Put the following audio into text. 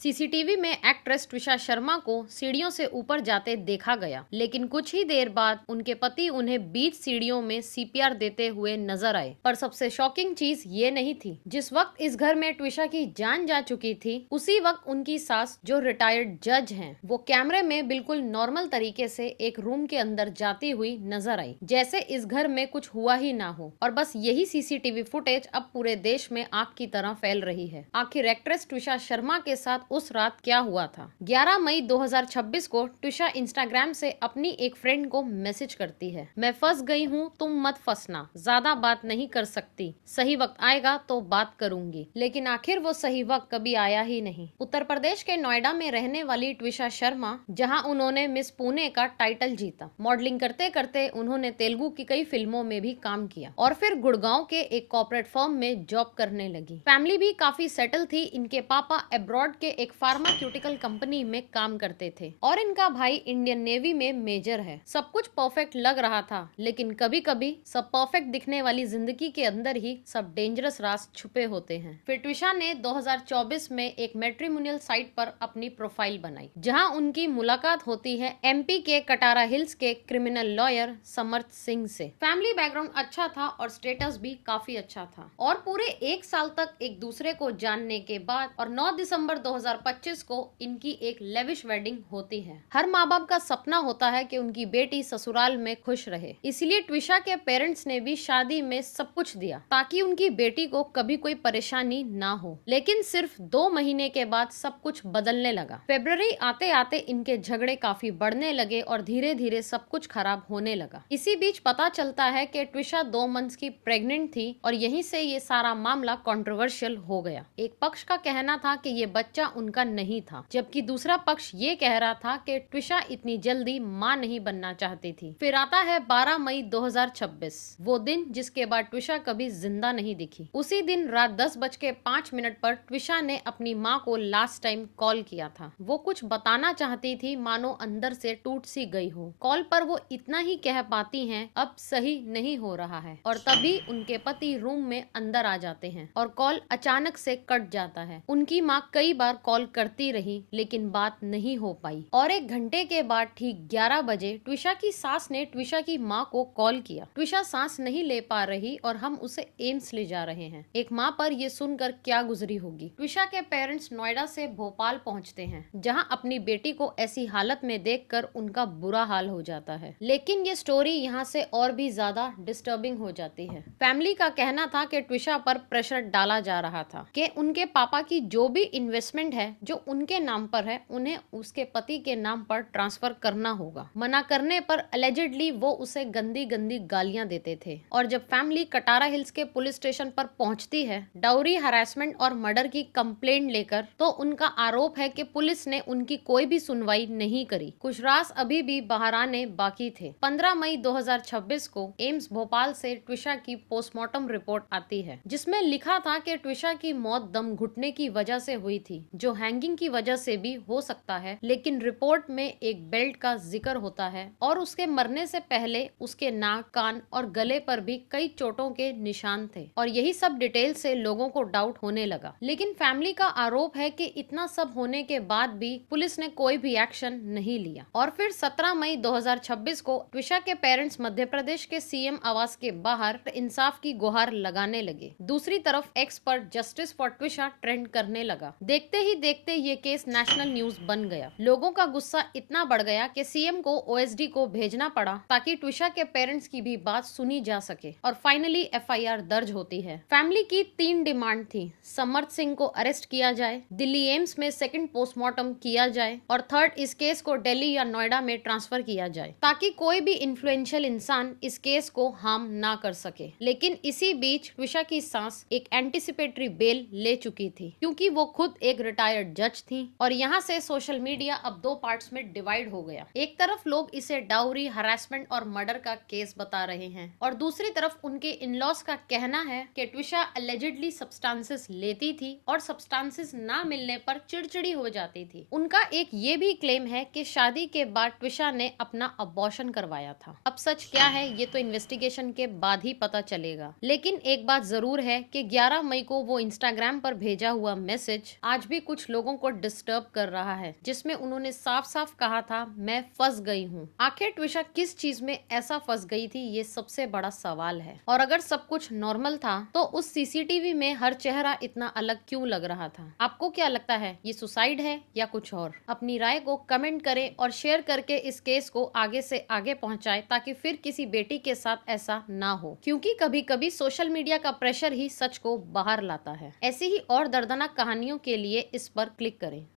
CCTV में actress Twisha Sharma को सीढ़ियों से ऊपर जाते देखा गया, लेकिन कुछ ही देर बाद उनके पति उन्हें बीच सीढ़ियों में सीपीआर देते हुए नजर आए। पर सबसे शॉकिंग चीज ये नहीं थी। जिस वक्त इस घर में ट्विशा की जान जा चुकी थी, उसी वक्त उनकी सास, जो रिटायर्ड जज हैं, वो कैमरे में बिल्कुल नॉर्मल तरीके से एक रूम के अंदर जाती हुई नजर आई, जैसे इस घर में कुछ हुआ ही ना हो। और बस यही सीसीटीवी फुटेज अब पूरे देश में आग की तरह फैल रही है। आखिर एक्ट्रेस ट्विशा शर्मा के साथ उस रात क्या हुआ था? 11 मई 2026 को ट्विशा इंस्टाग्राम से अपनी एक फ्रेंड को मैसेज करती है, मैं फंस गई हूँ, तुम मत फंसना, ज्यादा बात नहीं कर सकती, सही वक्त आएगा तो बात करूंगी। लेकिन आखिर वो सही वक्त कभी आया ही नहीं। उत्तर प्रदेश के नोएडा में रहने वाली ट्विशा शर्मा, जहां उन्होंने मिस पुणे का टाइटल जीता, मॉडलिंग करते करते उन्होंने तेलुगु की कई फिल्मों में भी काम किया और फिर गुड़गांव के एक कॉर्पोरेट फर्म में जॉब करने लगी। फैमिली भी काफी सेटल थी। इनके पापा अब्रॉड के एक फार्मास्यूटिकल कंपनी में काम करते थे और इनका भाई इंडियन नेवी में मेजर है। सब कुछ परफेक्ट लग रहा था, लेकिन कभी कभी सब परफेक्ट दिखने वाली जिंदगी के अंदर ही सब डेंजरस राज छुपे होते हैं। फिर ट्विशा ने 2024 में एक मैट्रिमोनियल साइट पर अपनी प्रोफाइल बनाई, जहां उनकी मुलाकात होती है एमपी के कटारा हिल्स के क्रिमिनल लॉयर समर्थ सिंह से। फैमिली बैकग्राउंड अच्छा था और स्टेटस भी काफी अच्छा था और पूरे एक साल तक एक दूसरे को जानने के बाद और 9 दिसंबर 2025 को इनकी एक लेविश वेडिंग होती है। हर माँ बाप का सपना होता है कि उनकी बेटी ससुराल में खुश रहे, इसलिए ट्विशा के पेरेंट्स ने भी शादी में सब कुछ दिया ताकि उनकी बेटी को कभी कोई परेशानी ना हो। लेकिन सिर्फ 2 महीने के बाद सब कुछ बदलने लगा। फरवरी आते आते इनके झगड़े काफी बढ़ने लगे और धीरे धीरे सब कुछ खराब होने लगा। इसी बीच पता चलता है कि ट्विशा 2 मंथ्स की प्रेग्नेंट थी और यहीं से ये सारा मामला कंट्रोवर्शियल हो गया। एक पक्ष का कहना था कि ये बच्चा उनका नहीं था, जबकि दूसरा पक्ष ये कह रहा था कि ट्विशा इतनी जल्दी मां नहीं बनना चाहती थी। फिर आता है 12 मई 2026, वो दिन जिसके बाद ट्विशा कभी जिंदा नहीं दिखी। उसी दिन रात 10:05 पर ट्विशा ने अपनी माँ को लास्ट टाइम कॉल किया था। वो कुछ बताना चाहती थी, मानो अंदर से टूट सी गई हो। कॉल पर वो इतना ही कह पाती हैं, अब सही नहीं हो रहा है, और तभी उनके पति रूम में अंदर आ जाते हैं और कॉल अचानक से कट जाता है। उनकी माँ कई बार कॉल करती रही, लेकिन बात नहीं हो पाई और 1 घंटे के बाद ठीक 11 बजे ट्विशा की सास ने ट्विशा की माँ को कॉल किया। ट्विशा सांस नहीं ले पा रही और हम उसे एम्स ले जा रहे हैं। एक माँ पर ये सुनकर क्या गुजरी होगी। ट्विशा के पेरेंट्स नोएडा से भोपाल पहुँचते हैं, जहाँ अपनी बेटी को ऐसी हालत में देखकर उनका बुरा हाल हो जाता है। लेकिन ये स्टोरी यहाँ से और भी ज्यादा डिस्टर्बिंग हो जाती है। फैमिली का कहना था कि ट्विशा पर प्रेशर डाला जा रहा था कि उनके पापा की जो भी इन्वेस्टमेंट है जो उनके नाम पर है, उन्हें उसके पति के नाम पर ट्रांसफर करना होगा। मना करने पर अलेजेडली वो उसे गंदी गंदी गालियां देते थे। और जब फैमिली कटारा हिल्स के पुलिस स्टेशन पर पहुंचती है डाउरी हरासमेंट और मर्डर की कंप्लेंट लेकर, तो उनका आरोप है कि पुलिस ने उनकी कोई भी सुनवाई नहीं करी। कुछ राज अभी भी बाहर आने बाकी थे। 15 मई 2026 को एम्स भोपाल से ट्विशा की पोस्टमार्टम रिपोर्ट आती है, जिसमें लिखा था कि ट्विशा की मौत दम घुटने की वजह से हुई थी, जो हैंगिंग की वजह से भी हो सकता है। लेकिन रिपोर्ट में एक बेल्ट का जिक्र होता है और उसके मरने से पहले उसके नाक, कान और गले पर भी कई चोटों के निशान थे और यही सब डिटेल से लोगों को डाउट होने लगा। लेकिन फैमिली का आरोप है कि इतना सब होने के बाद भी पुलिस ने कोई भी एक्शन नहीं लिया। और फिर 17 मई 2026 को ट्विशा के पेरेंट्स मध्य प्रदेश के सीएम आवास के बाहर इंसाफ की गुहार लगाने लगे। दूसरी तरफ एक्स पर जस्टिस फॉर ट्विशा ट्रेंड करने लगा। देखते ही देखते ये केस नेशनल न्यूज बन गया। लोगों का गुस्सा इतना बढ़ गया कि सीएम को ओएसडी को भेजना पड़ा ताकि ट्विशा के पेरेंट्स की भी बात सुनी जा सके और फाइनली एफआईआर दर्ज होती है। फैमिली की 3 डिमांड थी। समर्थ सिंह को अरेस्ट किया जाए, दिल्ली एम्स में सेकंड पोस्टमार्टम किया जाए और थर्ड, इस केस को दिल्ली या नोएडा में ट्रांसफर किया जाए ताकि कोई भी इन्फ्लुएंशियल इंसान इस केस को हार्म ना कर सके। लेकिन इसी बीच ट्विशा की सास एक एंटिसिपेटरी बेल ले चुकी थी, क्योंकि वो खुद एक रिटायर्ड जज थी। और यहाँ से सोशल मीडिया अब 2 पार्ट्स में डिवाइड हो गया। एक तरफ लोग इसे डाउरी, हरासमेंट और मर्डर का केस बता रहे हैं और दूसरी तरफ उनके इन-लॉज का कहना है कि ट्विशा अलेजिडली सब्सटेंसेस लेती थी और सब्सटेंसेस ना मिलने पर चिड़चिड़ी हो जाती थी। उनका एक ये भी क्लेम है कि शादी के बाद ट्विशा ने अपना अबॉर्शन करवाया था। अब सच क्या है ये तो इन्वेस्टिगेशन के बाद ही पता चलेगा। लेकिन एक बात जरूर है कि 11 मई को वो इंस्टाग्राम पर भेजा हुआ मैसेज आज भी कुछ लोगों को डिस्टर्ब कर रहा है, जिसमें उन्होंने साफ साफ कहा था मैं फंस गई हूँ। आखिर ट्विशा किस चीज में ऐसा फंस गई थी, ये सबसे बड़ा सवाल है। और अगर सब कुछ नॉर्मल था तो उस सीसीटीवी में हर चेहरा इतना अलग क्यों लग रहा था? आपको क्या लगता है, ये सुसाइड है या कुछ और? अपनी राय को कमेंट करें और शेयर करके इस केस को आगे से आगे पहुंचाएं, ताकि फिर किसी बेटी के साथ ऐसा ना हो, क्योंकि कभी कभी सोशल मीडिया का प्रेशर ही सच को बाहर लाता है। ऐसी ही और दर्दनाक कहानियों के लिए इस पर क्लिक करें।